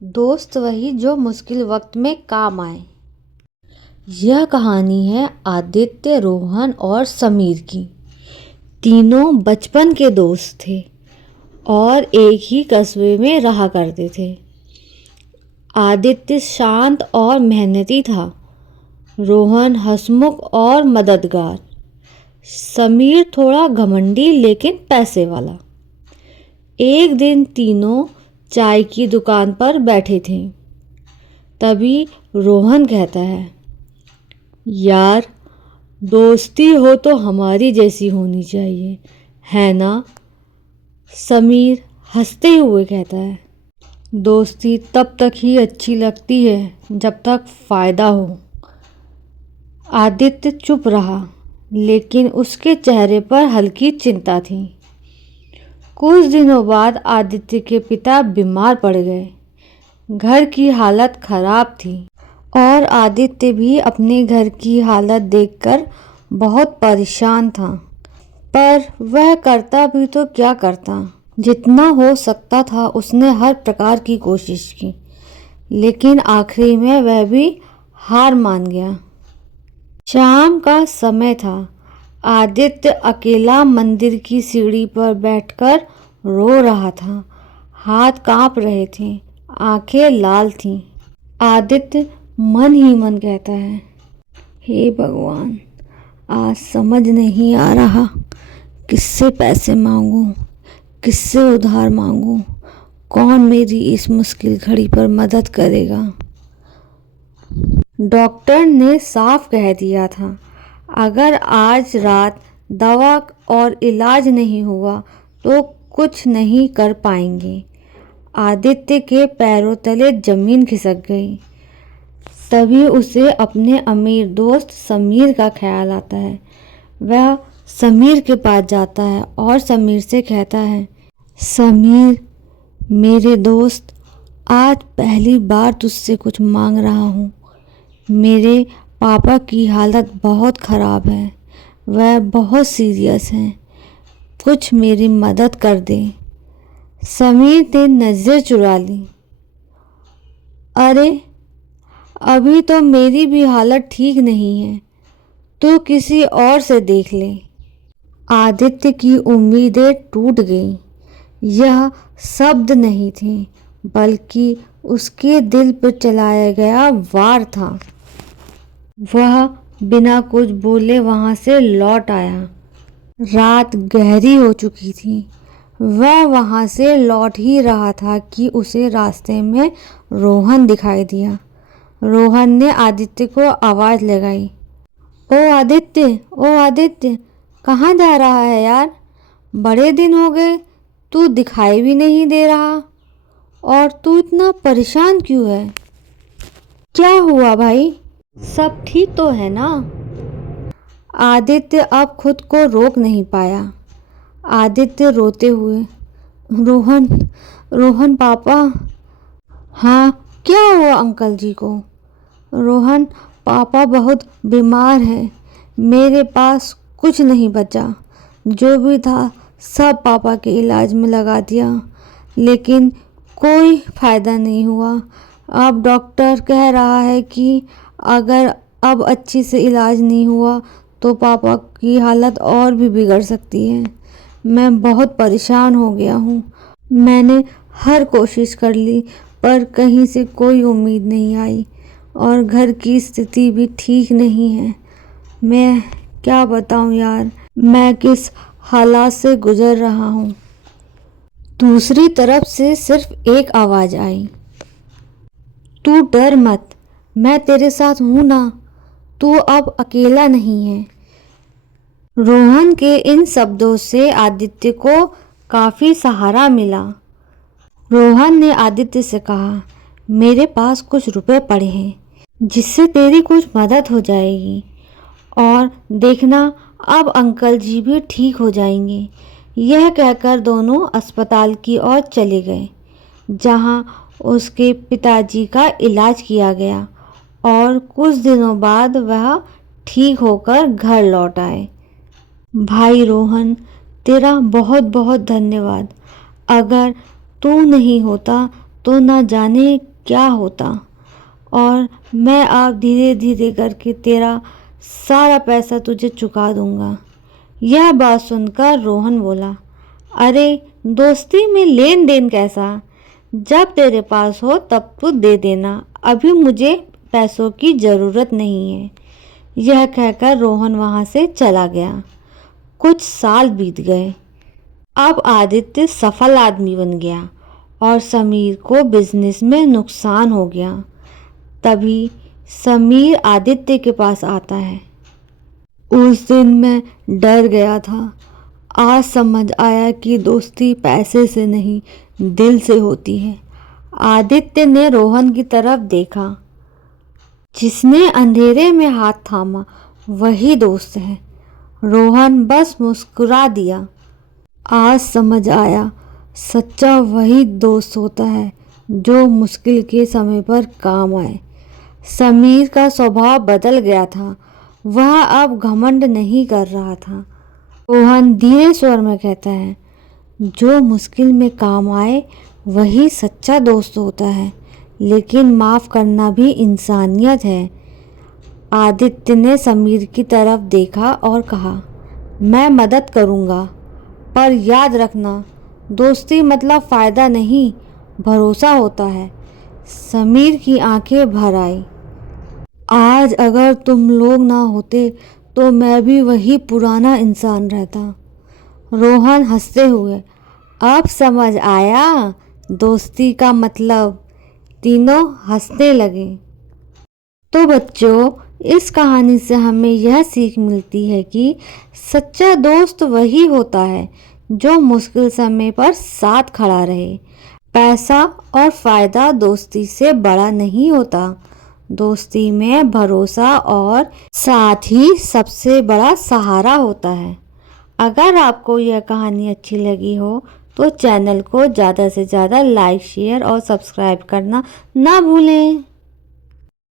दोस्त वही जो मुश्किल वक्त में काम आए। यह कहानी है आदित्य, रोहन और समीर की। तीनों बचपन के दोस्त थे और एक ही कस्बे में रहा करते थे। आदित्य शांत और मेहनती था। रोहन हंसमुख और मददगार। समीर थोड़ा घमंडी लेकिन पैसे वाला। एक दिन तीनों चाय की दुकान पर बैठे थे। तभी रोहन कहता है, यार, दोस्ती हो तो हमारी जैसी होनी चाहिए, है ना? समीर हंसते हुए कहता है, दोस्ती तब तक ही अच्छी लगती है जब तक फ़ायदा हो। आदित्य चुप रहा, लेकिन उसके चेहरे पर हल्की चिंता थी। कुछ दिनों बाद आदित्य के पिता बीमार पड़ गए। घर की हालत खराब थी और आदित्य भी अपने घर की हालत देखकर बहुत परेशान था। पर वह करता भी तो क्या करता। जितना हो सकता था उसने हर प्रकार की कोशिश की, लेकिन आखिरी में वह भी हार मान गया। शाम का समय था। आदित्य अकेला मंदिर की सीढ़ी पर बैठकर रो रहा था। हाथ कांप रहे थे, आंखें लाल थीं। आदित्य मन ही मन कहता है, हे भगवान, आज समझ नहीं आ रहा किससे पैसे मांगूं, किससे उधार मांगूं, कौन मेरी इस मुश्किल घड़ी पर मदद करेगा। डॉक्टर ने साफ कह दिया था, अगर आज रात दवा और इलाज नहीं हुआ तो कुछ नहीं कर पाएंगे। आदित्य के पैरों तले जमीन खिसक गई। तभी उसे अपने अमीर दोस्त समीर का ख्याल आता है। वह समीर के पास जाता है और समीर से कहता है, समीर मेरे दोस्त, आज पहली बार तुझसे कुछ मांग रहा हूँ। मेरे पापा की हालत बहुत ख़राब है, वह बहुत सीरियस हैं, कुछ मेरी मदद कर दे। समीर ने नज़र चुरा ली। अरे, अभी तो मेरी भी हालत ठीक नहीं है, तो किसी और से देख ले। आदित्य की उम्मीदें टूट गईं। यह शब्द नहीं थे, बल्कि उसके दिल पर चलाया गया वार था। वह बिना कुछ बोले वहां से लौट आया। रात गहरी हो चुकी थी। वह वहां से लौट ही रहा था कि उसे रास्ते में रोहन दिखाई दिया। रोहन ने आदित्य को आवाज़ लगाई, ओ आदित्य, ओ आदित्य, कहाँ जा रहा है यार? बड़े दिन हो गए, तू दिखाई भी नहीं दे रहा। और तू इतना परेशान क्यों है? क्या हुआ भाई? सब ठीक तो है ना? आदित्य अब खुद को रोक नहीं पाया। आदित्य रोते हुए, रोहन, रोहन पापा। हाँ, क्या हुआ अंकल जी को? रोहन, पापा बहुत बीमार हैं, मेरे पास कुछ नहीं बचा। जो भी था सब पापा के इलाज में लगा दिया, लेकिन कोई फ़ायदा नहीं हुआ। अब डॉक्टर कह रहा है कि अगर अब अच्छे से इलाज नहीं हुआ तो पापा की हालत और भी बिगड़ सकती है। मैं बहुत परेशान हो गया हूँ। मैंने हर कोशिश कर ली, पर कहीं से कोई उम्मीद नहीं आई और घर की स्थिति भी ठीक नहीं है। मैं क्या बताऊँ यार, मैं किस हालात से गुजर रहा हूँ। दूसरी तरफ से सिर्फ एक आवाज़ आई, तू डर मत, मैं तेरे साथ हूँ ना, तू अब अकेला नहीं है। रोहन के इन शब्दों से आदित्य को काफ़ी सहारा मिला। रोहन ने आदित्य से कहा, मेरे पास कुछ रुपए पड़े हैं, जिससे तेरी कुछ मदद हो जाएगी। और देखना, अब अंकल जी भी ठीक हो जाएंगे। यह कहकर दोनों अस्पताल की ओर चले गए, जहां उसके पिताजी का इलाज किया गया और कुछ दिनों बाद वह ठीक होकर घर लौट आए। भाई रोहन, तेरा बहुत बहुत धन्यवाद। अगर तू नहीं होता तो ना जाने क्या होता। और मैं अब धीरे धीरे करके तेरा सारा पैसा तुझे चुका दूंगा। यह बात सुनकर रोहन बोला, अरे दोस्ती में लेन देन कैसा? जब तेरे पास हो तब तू दे देना, अभी मुझे पैसों की ज़रूरत नहीं है। यह कहकर रोहन वहाँ से चला गया। कुछ साल बीत गए। अब आदित्य सफल आदमी बन गया और समीर को बिजनेस में नुकसान हो गया। तभी समीर आदित्य के पास आता है। उस दिन मैं डर गया था। आज समझ आया कि दोस्ती पैसे से नहीं दिल से होती है। आदित्य ने रोहन की तरफ देखा। जिसने अंधेरे में हाथ थामा वही दोस्त है। रोहन बस मुस्कुरा दिया। आज समझ आया, सच्चा वही दोस्त होता है जो मुश्किल के समय पर काम आए। समीर का स्वभाव बदल गया था। वह अब घमंड नहीं कर रहा था। रोहन धीरे स्वर में कहता है, जो मुश्किल में काम आए वही सच्चा दोस्त होता है, लेकिन माफ़ करना भी इंसानियत है। आदित्य ने समीर की तरफ देखा और कहा, मैं मदद करूँगा, पर याद रखना दोस्ती मतलब फ़ायदा नहीं, भरोसा होता है। समीर की आंखें भर आई। आज अगर तुम लोग ना होते तो मैं भी वही पुराना इंसान रहता। रोहन हंसते हुए, अब समझ आया दोस्ती का मतलब। तीनों हंसने लगे। तो बच्चों, इस कहानी से हमें यह सीख मिलती है कि सच्चा दोस्त वही होता है जो मुश्किल समय पर साथ खड़ा रहे। पैसा और फ़ायदा दोस्ती से बड़ा नहीं होता। दोस्ती में भरोसा और साथ ही सबसे बड़ा सहारा होता है। अगर आपको यह कहानी अच्छी लगी हो तो चैनल को ज़्यादा से ज़्यादा लाइक, शेयर और सब्सक्राइब करना ना भूलें।